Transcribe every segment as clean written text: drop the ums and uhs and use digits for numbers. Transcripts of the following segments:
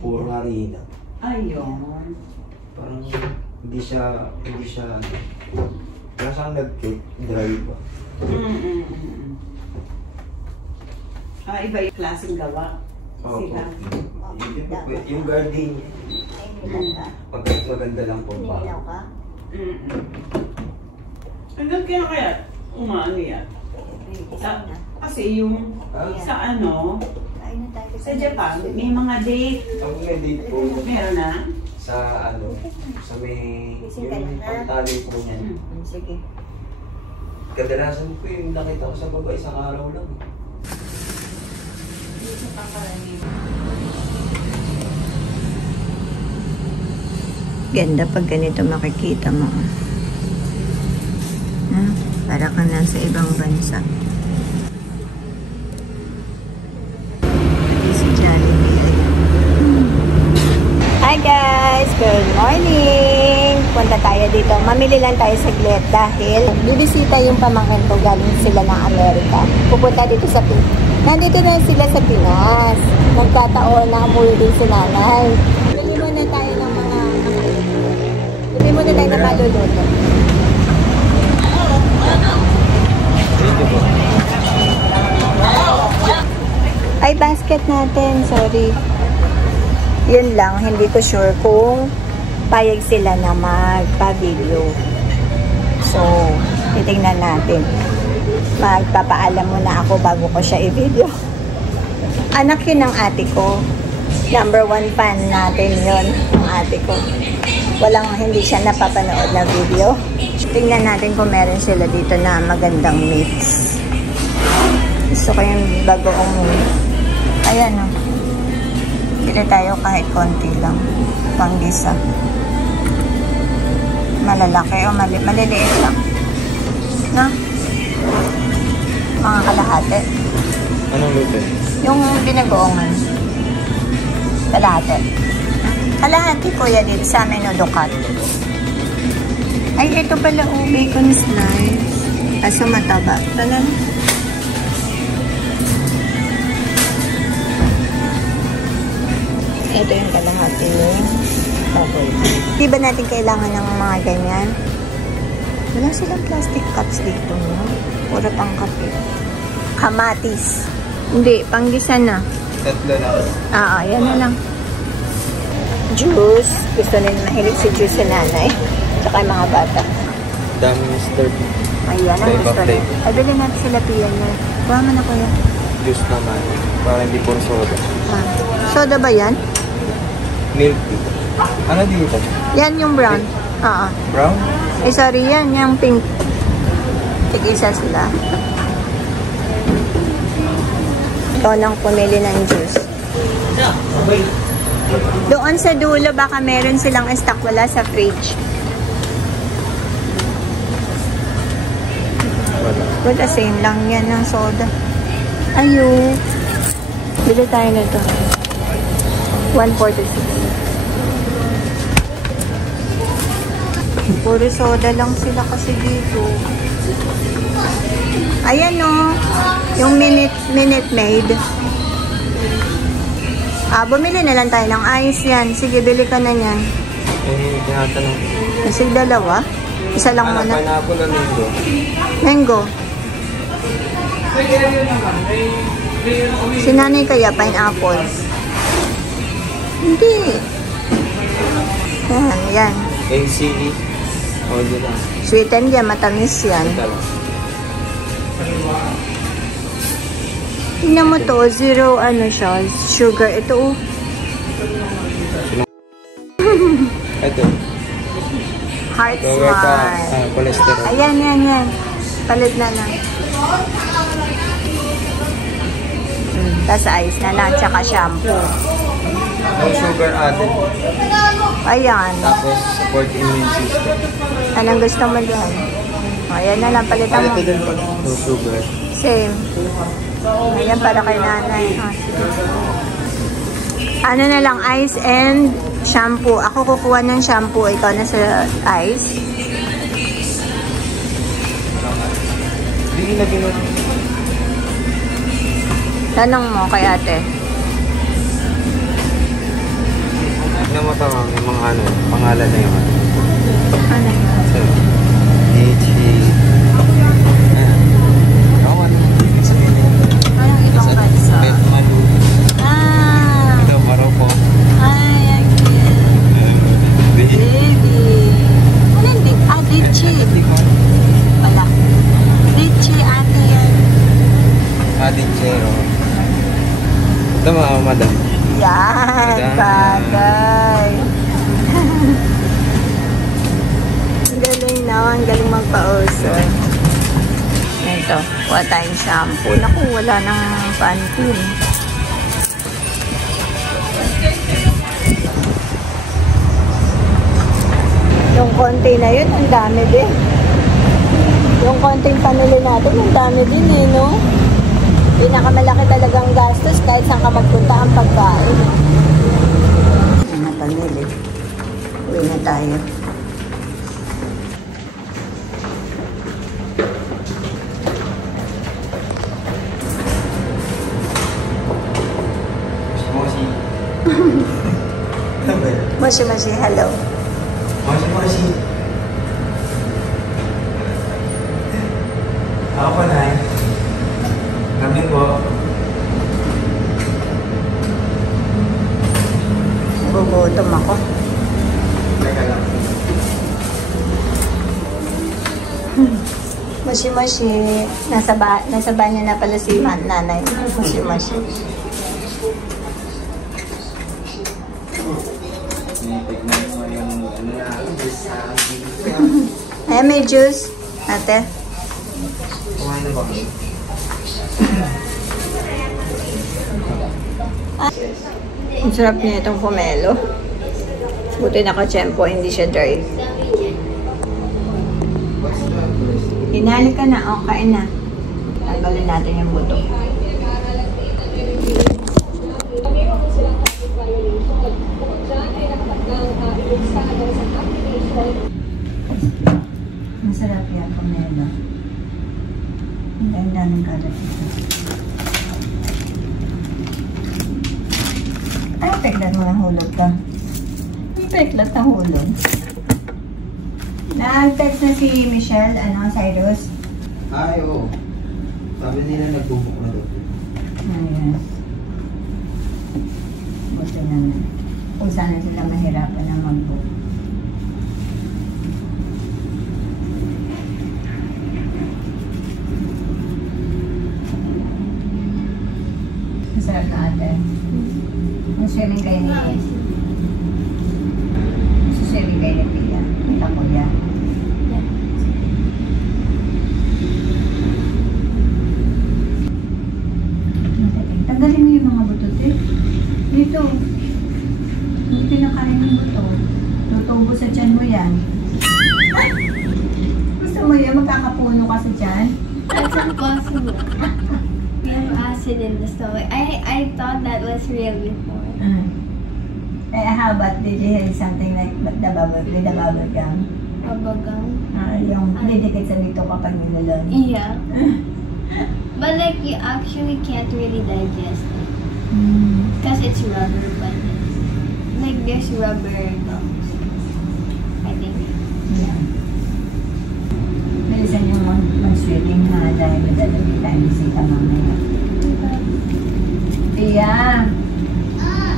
puro harina. Ayun. Parang hindi siya, parang siyang nag-cake, dry ba? Iba yung klaseng gawa. Opo. Sila. Hindi po pwede. Yung garden, maganda lang po ba? Hanggang kaya umaano yan? Kasi yung sa ano, sa Japan, may mga date. Ang may date po, Meron na? sa ano, sa may, yung pantali po niyan. Sige. Kadalasan po yung nakita ko sa baba, isang araw lang. Ganda pag ganito makikita mo. Para ka nasa ibang bansa. Si Jollibee. Hi guys! Good morning! Punta tayo dito. Mamili lang tayo saglit dahil bibisita yung pamangkin ko, galing sila ng Amerika. Pupunta dito sa Pinas. Nandito na sila sa Pinas. Nagkataon na umuwi din si nanay. Bili muna tayo ng mga bili muna tayo ng maluluto. Ay, basket natin. Sorry. Yun lang. Hindi ko sure kung payag sila na magpa-video. So, titignan natin. Magpapaalam muna ako bago ko siya i-video. Anak yun ng ate ko. Number 1 fan natin yun. Ang ate ko. Hindi siya napapanood na video. Tingnan natin kung meron sila dito na magandang mix. Gusto ko yung bagoong ayan o. Bili tayo kahit konti lang. Panggisa. Malalaki o maliliit lang. No? Mga kalahati. Anong luto? Yung binagoongan. Kalahati. Kalahati kuya dito sa amin o dukat. Ay, ito pala o bacon slice. Kaso mataba. Talan. Ito yung kalahati yung baboy. Di ba natin kailangan ng mga ganyan? Wala silang plastic cups dito, no? Puro pang kape. Kamatis. Hindi, panggisa na. Tatlo na. Yan na lang. Juice. Gusto nila mahilig si juice sa nanay. Tsaka yung mga bata. Dami ni stir. Ayan, ang gusto nila. Ay, bilhin natin sila piya niya. Kuha mo na kuya. Juice naman. Para hindi puro soda. Soda ba yan? Milk tea. Ano dito? Yan yung brown. Brown? Eh, sorry, yan. Yung pink. Tig-isa sila. Ikaw nang pumili ng juice. Doon sa dulo, baka meron silang stock, wala sa fridge. Wala, same lang yan ng soda. Ayun. Bili tayo na ito. 146. Puro soda lang sila kasi dito. Ayan o. Yung Minute Maid. Bumili na lang tayo ng ice yan. Sige, bili ka na yan. Tinatanong. Kasi dalawa. Isa lang muna. Pineapple o mango? Mango. Si nanay kaya pineapple. Hindi. Yan. ACE. Order lang. Sweeten yan, matamis yan. Tingnan mo to, zero siya, sugar. Ito Ito. Heart Lower pa, Smile. cholesterol. Ayan, yan. Palit na lang. Tapos ice na lang, tsaka shampoo. No sugar added. Ayan. Tapos support immune system. Anong gusto mo dyan? Ayan na lang, palitan mo. Ito din pala. No sugar. Same. Ayan, para kay nanay. Ano na lang, ice and shampoo. Ako kukuha ng shampoo. Ikaw na sa ice. Hindi na gano'n. Tanong mo kay ate. pangalan na yung ano. Ano yun? So, Lichi. Ako ano yung sabihin na yun? Anong ibang bansa? Betmalu. Ah! Ito, Morocco. Ay, ang cute. Baby. Ano hindi? Ah, Litchi. Wala. Litchi, ate yan. Adichero. Ito mga madam. Yan, Yan. bagay. Ang galing na, ang galing magpa-uso. Ito, kuha tayong shampoo. Naku, wala nang pantin. Yung konti na yun, ang dami din. Yung konting panili natin, ang dami din eh, no? Pinakamalaki talagang gastos kahit saan ka magpunta ang pagkain. Hindi na pamili. Uwi na tayo. Moshi. Moshi Moshi, hello. Moshi Moshi. Ako pa na. Kami po. Gugutom ako. Teka lang. Moshi Moshi. Nasa banyo na pala si nanay. Moshi Moshi. Tignan mo yung ano na, juice sa akin. Ay, may juice. Ate. Kumain na ba kayo? Ang sarap niya itong pomelo. Buti naka-tsempo, hindi siya dry. Hinali ka na, o kain na. Tanggalin natin yung buto. Masarap yan, pomelo. Ang ganda ng kalat ito. Ay, peklat mo ng hulog ka. May peklat ng hulog. Nag-text na si Michelle, Cyrus. Ay, oo. Sabi nila nagbubuk na daw. Ayan. Buto naman. Kung sana sila mahirapan na mag-book. Masarap na ate. Maswimming kayo ni Tia. Maswimming kayo ni Tia. Kita ko yan. Tanggalin mo yung mga butot eh. Dito. Hindi pinakain yung buto. Tutubo sa tiyan mo yan. Gusto mo yan? Magkakapuno ka sa tiyan? That's impossible. We have acid in the stomach. I thought that was real before. How about, did you hear something like with the bubble gum? Bubble gum? Yung didikit sa dito kapag nilolon. Yeah. But like you actually can't really digest it. Because it's rubber, but like there's rubber gums. I think. Yeah. Bilisan yung mag-sweating na dahil madala vitamin C ka mamaya. Tia!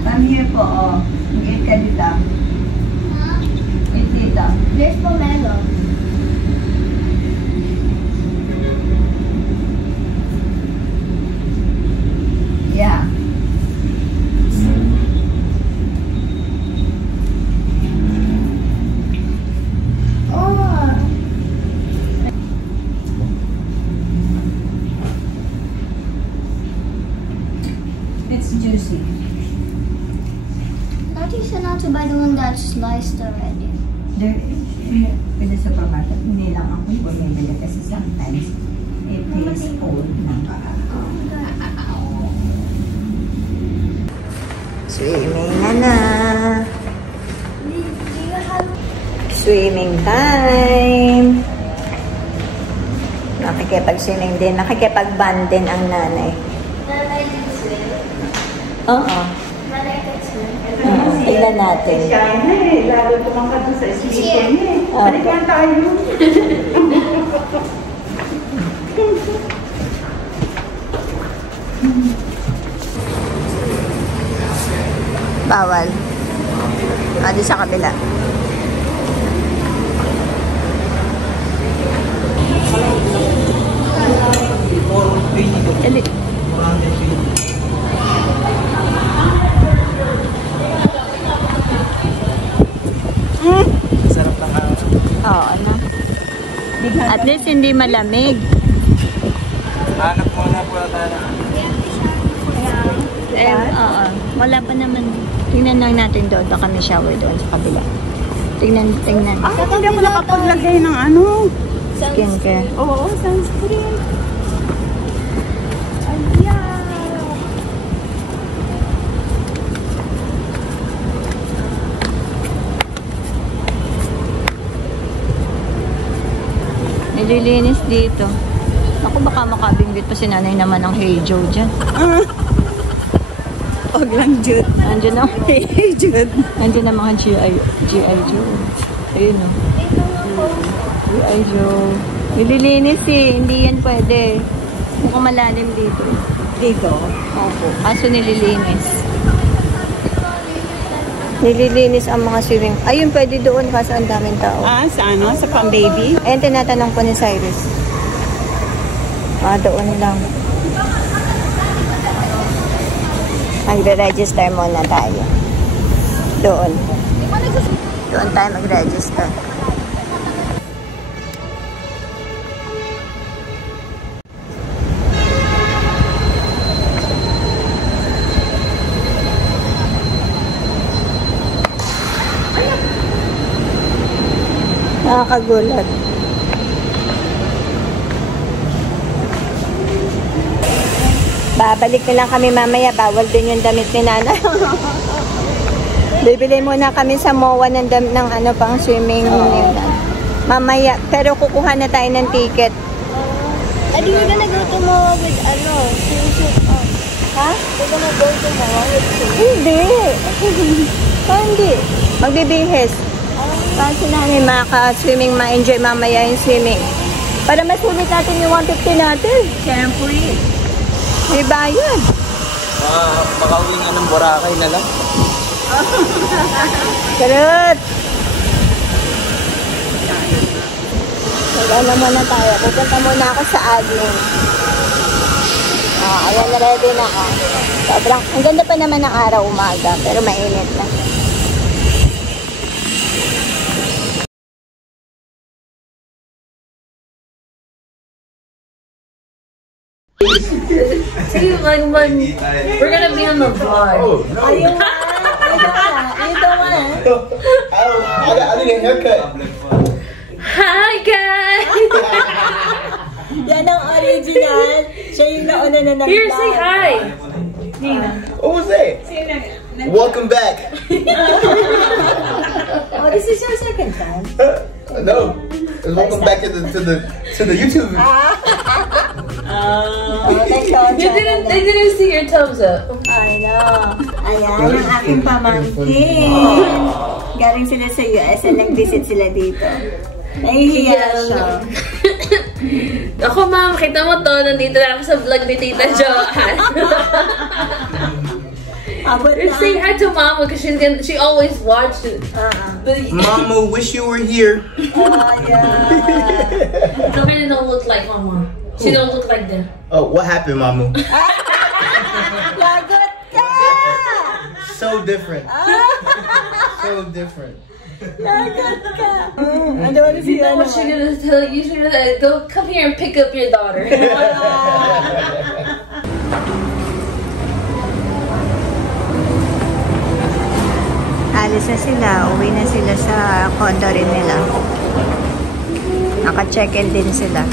Come here po, oh. Mag-eat ka dito. Eat dito. There's pomelo. Yeah. Oh! It's juicy. I thought you said not to buy the one that's sliced already. There, in the supermarket, hindi lang ako bumibili kasi sometimes it is old na. Swimming na. Do you have... Swimming time. Nakikipag-swimming din. Nakikipag-band din ang nanay. That I can swim? Oo. That I can swim? Tignan natin. Siya na eh. Lalo tumangkad doon sa speaker niya eh. Opo. Halika tayo. Bawal. Di sa kabila. Dali. Sarap ng araw. Oo, ano? At least hindi malamig. Hanap muna po tayo. Oo. Wala pa naman. Tingnan lang natin doon. Baka may shower doon sa kabila. Tingnan. Hindi ako nakapaglagay ng ano. Skincare. Oo, sunscreen. Nililinis dito. Ako baka makabinggit pa si nanay naman ng Hey Joe dyan. Huwag lang, Jude. Andiyan na. Hey, Jude. Andiyan na mga G.I. Joe. Ayun o. G.I. Joe. Nililinis eh. Hindi yan pwede. Mukhang malalim dito. Dito. Opo. Kaso nililinis. Nililinis ang mga swimming. Ayun, pwede doon kasi ang daming tao. Sa ano? Sa pang-baby? Ayun, tinatanong ko ni Cyrus. Doon lang. Magre-register muna tayo. Doon. Doon tayo mag-register. Nakakagulat. Babalik na lang kami mamaya. Bawal din yung damit ni Nana. Bibili muna kami sa MOA ng ano pang swimming. Mamaya. Pero kukuha na tayo ng ticket. Are you gonna go to MOA with swimsuit on? Ha? We're gonna go to MOA with swimsuit. Hindi. Hindi. Magbibihis. Kasi namin maka-swimming, ma-enjoy mamaya yung swimming. Para masulit natin yung 150 natin. Siyempre. May bayad. Makauwi nga ng Boracay na lang. Karot! Mag-ano muna tayo. Pupunta muna ako sa admin. Ayan, ready na ako. Sobrang, ang ganda pa naman ng araw umaga, pero mainit na. See, like when we're gonna be on the vlog. You don't want. I need a haircut. Hi guys. Yan ang original. Siya yung nauna na nag-vlog. Here, say hi. What was that? Welcome back. Oh, this is your second time. No, it's welcome back to the YouTube. They didn't see your thumbs up. I know. Ayan, ang aking pamangkin. Galing sila sa US and nag-visit sila dito. Nahihiya siya. Ako ma'am, kita mo to, nandito na ako sa vlog ni Tita Joanne. Say hi to Mama because she always watches. Mama, wish you were here. Yeah. Joanne don't look like Mama. She don't look like them. Oh, what happened, Mama? Lagot ka! So different. So different. Lagot ka! I don't want to see You know what she's gonna tell you? She's gonna go come here and pick up your daughter. Alis na sila. Uwi na sila sa condo rin nila. Naka-check-in din sila.